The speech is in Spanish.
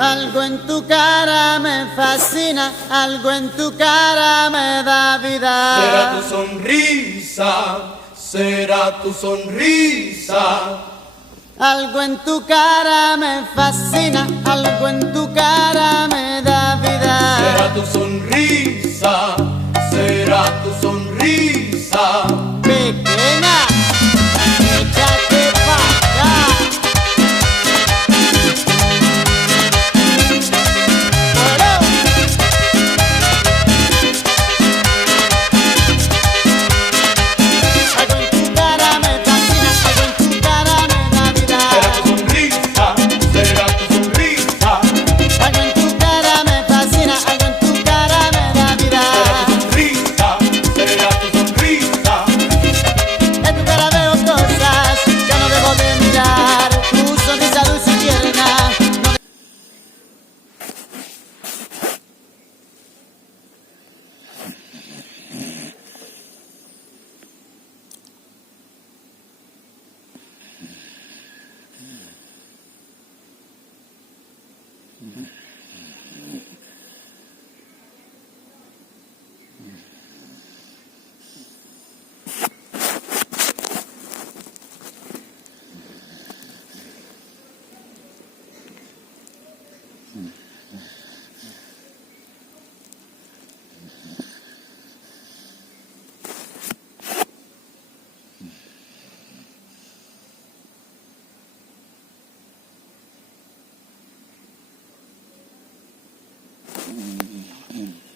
Algo en tu cara me fascina, algo en tu cara me da vida. Será tu sonrisa, será tu sonrisa. Algo en tu cara me fascina, algo en tu cara me da vida. Será tu sonrisa, será tu sonrisa. Pequeña, échate pa' acá. Algo en tu cara me fascina, algo en tu cara me da vida. Será tu sonrisa, será tu sonrisa. Algo en tu cara me fascina, algo en tu cara me da vida. Será tu sonrisa, será tu sonrisa. En tu cara veo cosas que no debo de mirar. Tu sonrisa dulce y tierna. No.